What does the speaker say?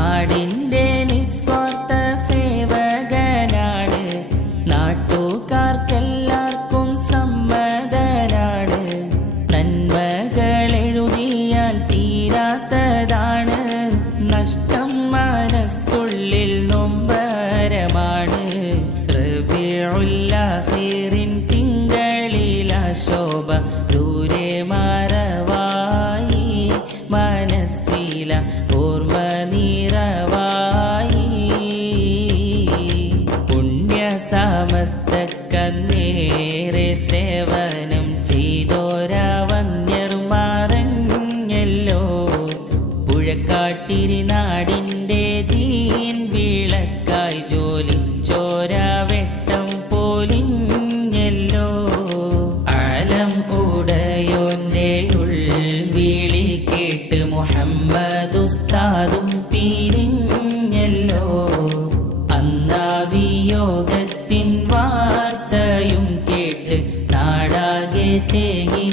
നാടിന്റെ നിസ്വാർത്ഥ സേവകനാണ്. നാട്ടുകാർക്കെല്ലാവർക്കും സമ്മതനാണ്. നന്മകൾ എഴുതിയാൽ തീരാത്തതാണ്. നഷ്ടം മനസ്സുള്ളിൽ നൊമ്പരമാണ്. റബിഉല്ലാഹിറിൻ തിങ്കളില ശോഭ ദൂരെ മറവായി മനസ്സില. ഓർമ്മ സമസ്തക്കന്നേറെ സേവനം ചെയ്തോരവന്യർ മറഞ്ഞല്ലോ പുഴക്കാട്ടിരി ദീൻ വിളക്കായി ജോലിച്ചോരാ വെട്ടം പോലിഞ്ഞല്ലോ. ആലം ഉടയോന്റെ ഉൾവിളി കേട്ട് മുഹമ്മദ് ഉസ്താദും പിരിഞ്ഞല്ലോ അന്നാവിയോഗത്തിൻ തേങ്ങിക്കരഞ്ഞല്ലോ